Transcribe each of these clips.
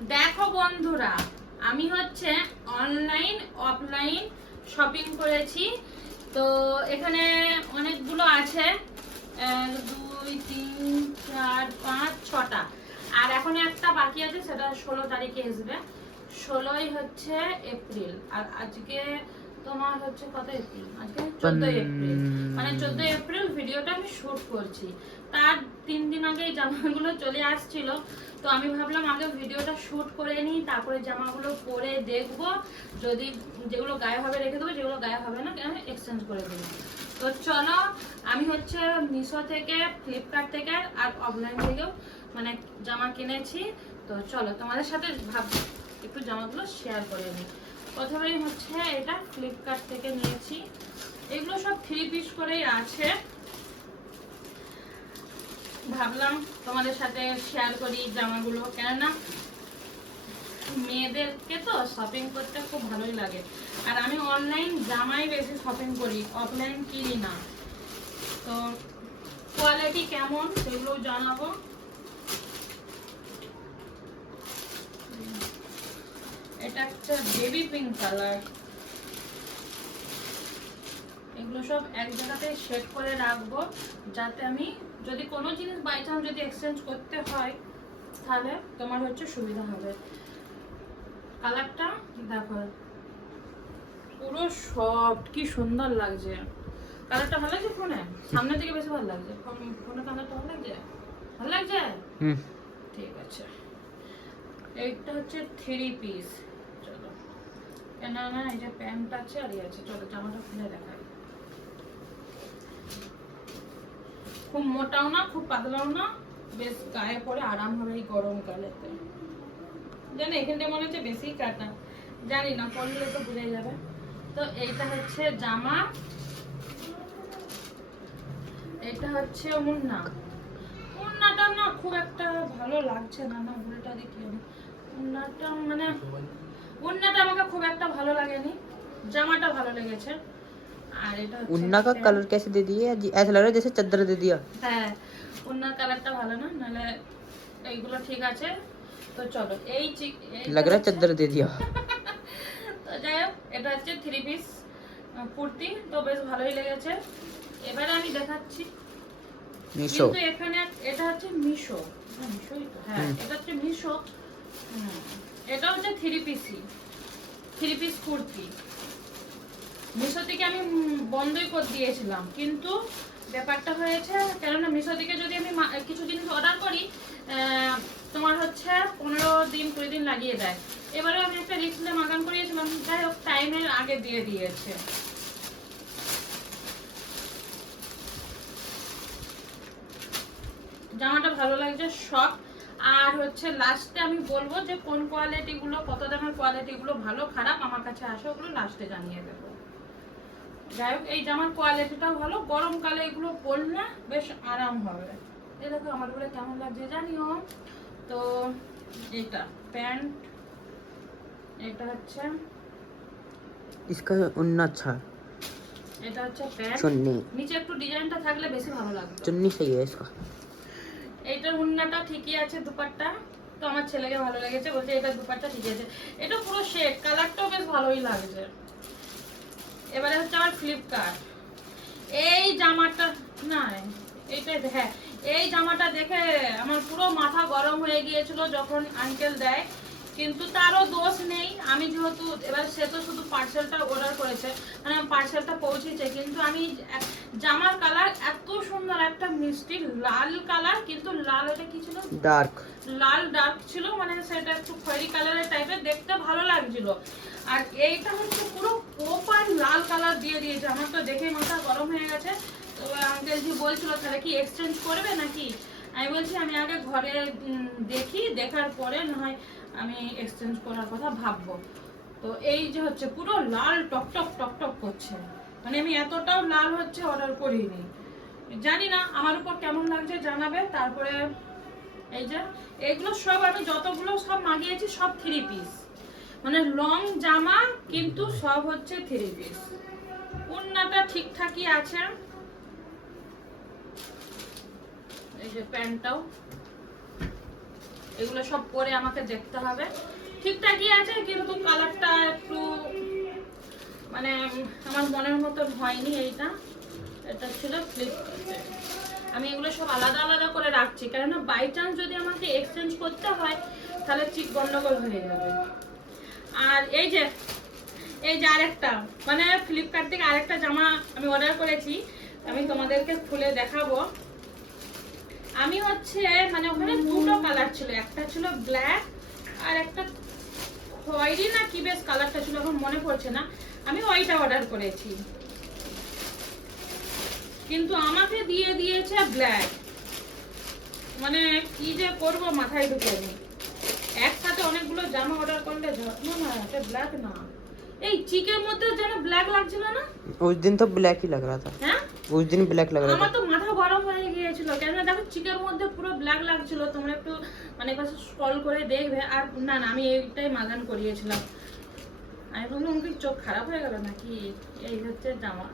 দেখো বন্ধুরা, আমি হচ্ছে অনলাইন অফলাইন শপিং করেছি। তো এখানে অনেকগুলো আছে, 1 2 3 4 5 6টা, আর এখন একটা বাকি আছে, সেটা 16 তারিখে আসবে। 16ই হচ্ছে এপ্রিল, আর আজকে তোমার হচ্ছে কত এপ্রিল? আজকে 14 এপ্রিল, মানে 14 এপ্রিল ভিডিওটা আমি শুট করছি। তার 3 দিন আগে এই জামাগুলো চলে আসছিল, তো আমি ভাবলাম আগে ভিডিওটা শুট করে নিই, তারপরে জামাগুলো পরে দেখবো, যদি যেগুলো গায়ে হবে রেখে দেবো, যেগুলো গায়ে হবে না কেন এক্সচেঞ্জ করে দেবো। তো চলো, আমি হচ্ছে মিশো থেকে, ফ্লিপকার্ট থেকে আর অফলাইন থেকেও মানে জামা কিনেছি। তো চলো তোমাদের সাথে একটু জামাগুলো শেয়ার করে নিই। প্রথমেই হচ্ছে এটা ফ্লিপকার্ট থেকে নিয়েছি। এগুলো সব 3 পিস করেই আছে, ভাবলাম তোমাদের সাথে শেয়ার করি জামাগুলো, কেননা মেয়েদেরকে তো শপিং করতে খুব ভালোই লাগে। আর আমি অনলাইন জামাই বেশি শপিং করি, অফলাইন কিনি না। তো কোয়ালিটি কেমন সেগুলো জানাবো। এটা একটা বেবি পিঙ্ক কালার। এগুলো সব এক জায়গাতে সেট করে রাখবো, যাতে আমি যদি কোনো জিনিস বাই চান্স যদি এক্সচেঞ্জ করতে হয় তাহলে তোমার হচ্ছে সুবিধা হবে। কালারটা দেখো, পুরো সফট, কি সুন্দর লাগছে। কালারটা ভালো লাগছে ফোনে? সামনে থেকে বেশি ভালো লাগছে? ফোনে কালারটা ভালো লাগছে? ভালো লাগছে? ঠিক আছে। এইটা হচ্ছে 3 পিস। চলো, কেন না এই যে প্যান্ট আছে আর এই আছে। চলো জামাটা খুলে দেখাই। খুব মোটাও না, খুব পাতলাও না, বেশ গায়ে পরে আরাম হবে এই গরমকালেতে। জানো এখানটা মনে হচ্ছে বেশি কাটা, জানি না, পরলে তো বুঝে যাবে। তো এইটা হচ্ছে জামা, এটা হচ্ছে ওড়না। ওড়নাটা না খুব একটা ভালো লাগছে না, না উল্টা দেখি ওড়নাটা, মানে ওড়নাটা আমাকে খুব একটা ভালো লাগেনি, জামাটা ভালো লেগেছে। আর এটা হচ্ছে उन्ना का कलर कैसे दे दिए? ऐसा लग रहा है जैसे चादर दे दिया। হ্যাঁ, ওড়নার কালারটা ভালো না, নাহলে এইগুলো ঠিক আছে। তো চলো এই लग रहा है चादर दे दिया। তো যাই হোক, এটা হচ্ছে 3 পিস কুর্তি, তো বেশ ভালোই লেগেছে। এবারে আমি দেখাচ্ছি, মিশো। কিন্তু এখানে এটা হচ্ছে মিশো, মিশোই তো, হ্যাঁ এটা হচ্ছে মিশো। এটা হচ্ছে 3 পিসই, 3 পিস কুর্তি। মিশো থেকে আমি বন্ধই করে দিয়েছিলাম, কিন্তু ব্যাপারটা হয়েছে, কেননা মিশো থেকে যদি আমি কিছু জিনিস অর্ডার করি, তোমার হচ্ছে 15 দিন 20 দিন লাগিয়ে দেয়। এবারে আমি একটা রিক্সলে মাগান করিয়েছিলাম, যাই হোক টাইমের আগে দিয়ে দিয়েছে। জামাটা ভালো লাগছে সব। আর হচ্ছে লাস্টে আমি বলবো যে কোন কোয়ালিটি গুলো, কত দামের কোয়ালিটি গুলো ভালো খারাপ আমার কাছে আসে, ওগুলো লাস্টে জানিয়ে দেবো। যাই হোক, এই জামার কোয়ালিটিটাও ভালো, গরমকালে এগুলো পরলে বেশ আরাম হবে। এই দেখো আমার গুলো কেমন লাগছে জানিও। তো এটা প্যান্ট, এটা হচ্ছে, इसका उन्ना अच्छा। এটা হচ্ছে প্যান্ট, चुन्नी নিচে একটু ডিজাইনটা থাকলে বেশি ভালো লাগবে। चुन्नी सही है इसका। এইটার উন্নাটা ঠিকই আছে, দুপাট্টা তো আমার ছেলেকে ভালো লেগেছে, বলছে এটা দুপাট্টা ঠিক আছে। এটা পুরো শেড, কালারটাও বেশ ভালোই লাগছে। এবারে হচ্ছে আমার ফ্লিপকার্ট। এই জামাটা না, এইটাই, হ্যাঁ এই জামাটা দেখে আমার পুরো মাথা গরম হয়ে গিয়েছিল যখন আঙ্কেল দেয়, কিন্তু তারও দোষ নেই। আমি যেহেতু এবার, সে তো শুধু পার্সেলটা অর্ডার করেছে, মানে পার্সেলটা পৌঁছেছে, কিন্তু আমি জামার কালার এত সুন্দর, একটা মিষ্টি লাল কালার, কিন্তু লাল, এটা কি ছিল, डार्क লাল ডার্ক ছিল, মানে সেটা একটু খয়েরি কালারের টাইপের, দেখতে ভালো লাগছিল। আর এইটা হচ্ছে পুরো প্রপার লাল কালার দিয়ে দিয়েছে, আমার তো দেখেই মাথা গরম হয়ে গেছে। তো আঙ্কেল জি বলছিল তাহলে কি এক্সচেঞ্জ করবে নাকি, আমি বলছি আমি আগে ঘরে দেখি, দেখার পরে না হয় আমি এক্সচেঞ্জ করার কথা ভাববো। তো এই যে হচ্ছে পুরো লাল টকটক টকটক করছে, মানে আমি এতটাও লাল হচ্ছে অর্ডার করিনি। জানি না আমার উপর কেমন লাগছে জানাবে। তারপরে এই যে এগুলো সব আমি যতগুলো সব মাগিয়েছি সব 3 পিস, মানে লং জামা, কিন্তু সব হচ্ছে 3 পিস। ওড়নাটা ঠিকঠাকই আছে। এই যে প্যান্টটাও, এগুলো সব পরে আমাকে দেখতে হবে। ঠিকঠাকই আছে, কিন্তু কালারটা একটু মানে আমার মনের মতন হয়নি। এটা ছিল ফ্লিপকার্টে। আমি এগুলো সব আলাদা আলাদা করে রাখছি, কেননা বাই চান্স যদি আমাকে এক্সচেঞ্জ করতে হয় তাহলে ঠিক গন্ডগোল হয়ে যাবে। আর এই যে আরেকটা মানে ফ্লিপকার্ট থেকে আরেকটা জামা আমি অর্ডার করেছি, আমি তোমাদেরকে খুলে দেখাবো। আমি হচ্ছে মানে ওখানে দুটো কালার ছিল, একটা ছিল ব্ল্যাক আর একটা খয়েরি না কি বেশ কালারটা ছিল, এখন মনে পড়ছে না। আমি ওইটা অর্ডার করেছি, কিন্তু আমাকে দিয়ে দিয়েছে ব্ল্যাক। মানে কি যে করব মাথায় ঢুকেনি। একসাথে অনেকগুলো জামা অর্ডার করলে না এটা ব্ল্যাক না, এই চিকের মধ্যে যেন ব্ল্যাক লাগছিল না। उस दिन तो ब्लैक ही लग रहा था। হ্যাঁ उस दिन ब्लैक लग रहा আমার था। তো মাথা গরম হয়ে গিয়েছিল, কেন দেখো চিকের মধ্যে পুরো ব্ল্যাক লাগছিল। তোমরা একটু মানে পাশে স্ক্রল করে দেখবে। আর না আমি এইটাই মাগান করিয়েছিলাম। আমি বললাম কি চোখ খারাপ হয়ে গেল নাকি। এই হচ্ছে জামা,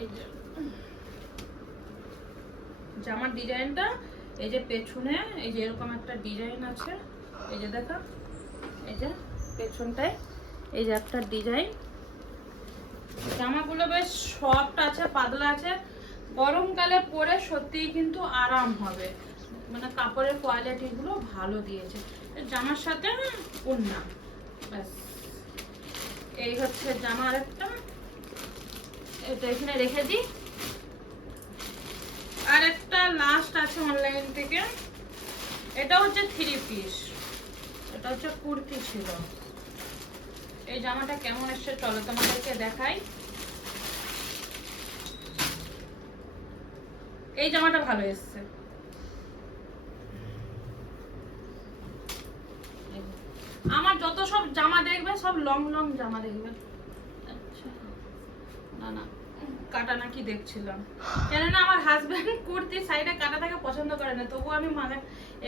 এই যে জামার ডিজাইনটা। এই যে পেছনে এই যে এরকম একটা ডিজাইন আছে, এই যে দেখো এই যে পেছনটায় এই যে একটা ডিজাইন। জামাগুলো বেশ সফট আছে, পাতলা আছে, গরমকালে পরে সত্যিই কিন্তু আরাম হবে। মানে কাপড়ের কোয়ালিটি গুলো ভালো দিয়েছে। জামার সাথে ওড়না, ব্যাস এই হচ্ছে জামার একটা। এটা এখানে রেখে দিই। আর একটা লাস্ট আছে অনলাইন থেকে, এটা হচ্ছে 3 পিস, এটা হচ্ছে কুর্তি ছিল। এই জামাটা কেমন এসছে চলো তোমাদেরকে দেখাই। এই জামাটা ভালো এসছে। আমার যত সব জামা দেখবে সব লং লং জামা দেখবে। আচ্ছা না কাটা নাকি দেখছিলাম, কেননা আমার হাজবেন্ড কুর্তি সাইডে কাটা থাকে পছন্দ করে না, তবুও আমি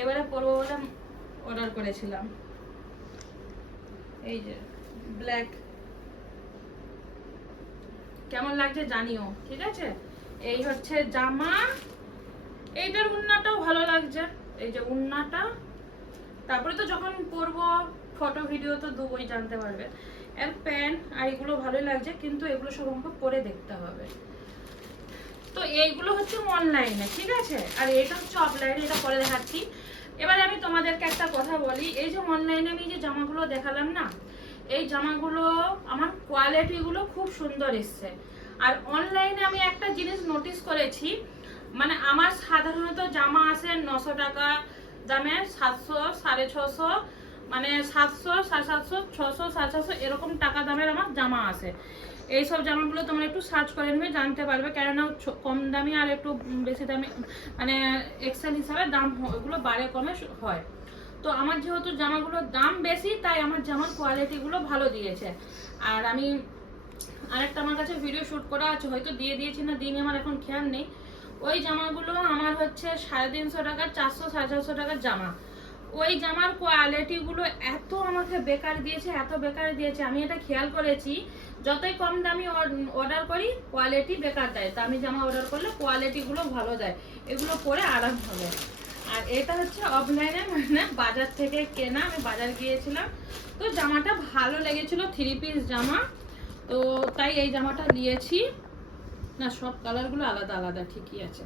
এবারে পরবো বলে অর্ডার করেছিলাম। এই যে ব্ল্যাক, কেমন লাগছে জানিও, ঠিক আছে। এই হচ্ছে জামা, এইটার উন্নাটাও ভালো লাগছে, এই যে উন্নাটা। তারপরে তো যখন পরবো ফটো ভিডিও তো দুবোই জানতে পারবে। এর প্যান্ট আর এগুলো ভালোই লাগছে, কিন্তু এগুলো সব আমাকে পরে দেখতে হবে। তো এইগুলো হচ্ছে অনলাইনে, ঠিক আছে। আর এটা হচ্ছে অফলাইনে, এটা পরে দেখাচ্ছি। এবারে আমি তোমাদেরকে একটা কথা বলি, এই যে অনলাইনে আমি যে জামাগুলো দেখালাম না, এই জামাগুলো আমার কোয়ালিটিগুলো খুব সুন্দর এসছে। আর অনলাইনে আমি একটা জিনিস নোটিস করেছি, মানে আমার সাধারণত জামা আসে 900 টাকা দামের, 700, 650, মানে 700, 750, 600, 750 এরকম টাকা দামের আমার জামা আসে। এইসব জামাগুলো তোমরা একটু সার্চ করে নেবে, জানতে পারবে, কেননা কম দামি আর একটু বেশি দামি মানে এক্সেল হিসাবে দাম ওগুলো বাড়ে কমে হয়। তো আমার যেহেতু জামাগুলোর দাম বেশি, তাই আমার জামার কোয়ালিটিগুলো ভালো দিয়েছে। আর আমি আরেকটা আমার কাছে ভিডিও শ্যুট করা আছে, হয়তো দিয়ে দিয়েছি না দিইনি আমার এখন খেয়াল নেই। ওই জামাগুলো আমার হচ্ছে 350 টাকা, 400, 450 টাকার জামা। ওই জামার কোয়ালিটিগুলো এত আমাকে বেকার দিয়েছে, এত বেকার দিয়েছে। আমি এটা খেয়াল করেছি, যতই কম দামি অর্ডার করি কোয়ালিটি বেকার দেয়। দামি জামা অর্ডার করলে কোয়ালিটিগুলো ভালো দেয়, এগুলো পরে আরাম হবে। আর এটা হচ্ছে অফলাইনে, মানে বাজার থেকে কেনা। আমি বাজার গিয়েছিলাম, তো জামাটা ভালো লেগেছিল, 3 পিস জামা, তো তাই এই জামাটা নিয়েছি। না সব কালারগুলো আলাদা আলাদা, ঠিকই আছে।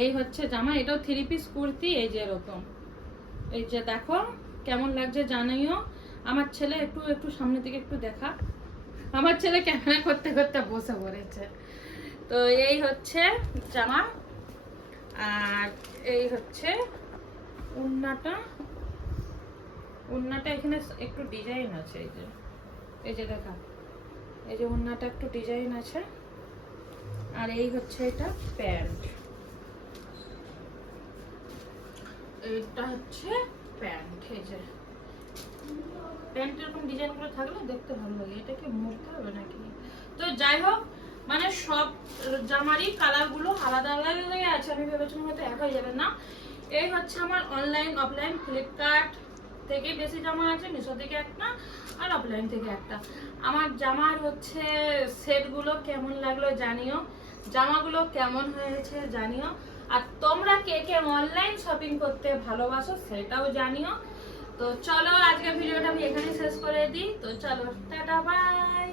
এই হচ্ছে জামা, এটাও 3 পিস কুর্তি, এই যে এরকম। এই যে দেখো কেমন লাগছে জানাইও। আমার ছেলে একটু সামনে থেকে একটু দেখা, আমার ছেলে ক্যামেরা করতে করতে বসে পড়েছে। তো এই হচ্ছে জামা, আর এই হচ্ছে উন্নাটা। উন্নাটা এখানে একটু ডিজাইন আছে, এই যে দেখা, এই যে উন্নাটা একটু ডিজাইন আছে। আর এই হচ্ছে এটা প্যান্ট, এটা হচ্ছে প্যান্ট। এই যে প্যান্ট এরকম ডিজাইন করে থাকলে দেখতে ভালো লাগে। এটা কি মুড়তে হবে নাকি? তো যাই হোক, মানে সব জামারই কালারগুলো আলাদা আলাদা আছে। আমি ভেবেছিলাম হয়তো এক হয়ে যাবে না। এই হচ্ছে আমার অনলাইন অফলাইন। ফ্লিপকার্ট থেকে বেশি জামা আছে, মিশো থেকে একটা, আর অফলাইন থেকে একটা। আমার জামার হচ্ছে সেটগুলো কেমন লাগলো জানিও, জামাগুলো কেমন হয়েছে জানিও। আর তোমরা কে কে অনলাইন শপিং করতে ভালোবাসো সেটাও জানিও। তো চলো আজকে ভিডিওটা আমি এখানেই শেষ করে দিই। তো চলো টাটা বাই।